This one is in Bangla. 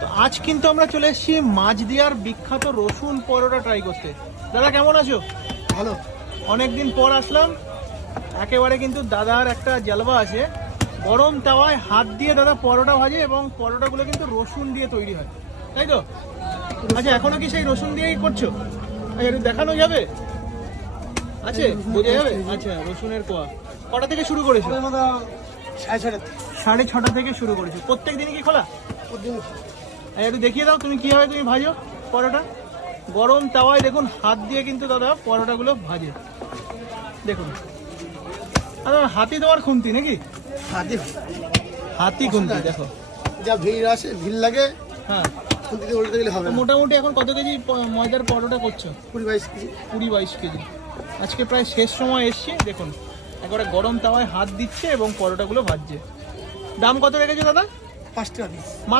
তো আজ কিন্তু আমরা চলে এসেছি মাঝদিয়ার বিখ্যাত রসুন পরোটা ট্রাই করতে। দাদা কেমন আছো? ভালো। অনেকদিন পর আসলাম। একেবারে কিন্তু দাদার একটা জালবা আছে, গরম তাওয়ায় হাত দিয়ে দাদা পরোটা ভাজে এবং পরোটাগুলো কিন্তু রসুন দিয়ে তৈরি হয়, তাই তো? আচ্ছা, এখনো কি সেই রসুন দিয়েই করছো? আচ্ছা, একটু দেখানো যাবে? আছে, বোঝা যাবে? আচ্ছা, রসুনের কোয়া কটা থেকে শুরু করেছো? 6:30 থেকে শুরু করেছো। প্রত্যেক দিনই কি খোলা? একটু দেখিয়ে দাও তুমি কিভাবে তুমি ভাজো পরোটা। গরম তাওয়ায় দেখুন হাত দিয়ে কিন্তু দাদা পরোটাগুলো ভাজে, দেখুন। দাদা হাতি তোমার খুন্তি নাকি? হাতি খুন্তি, দেখো যা ভিড় আসে, ভিড় লাগে, হ্যাঁ। খুন্তি দিয়ে উল্টে দিলে হবে তো না। মোটামুটি এখন কত কেজি ময়দার পরোটা করছো? 20-22 কেজি। 20-22 কেজি। আজকে প্রায় শেষ সময় এসছি, দেখুন একবারে গরম তাওয়ায় হাত দিচ্ছে এবং পরোটাগুলো ভাজছে। দাম কত রেখেছো দাদা? 5 টাকা পিস। মাত্র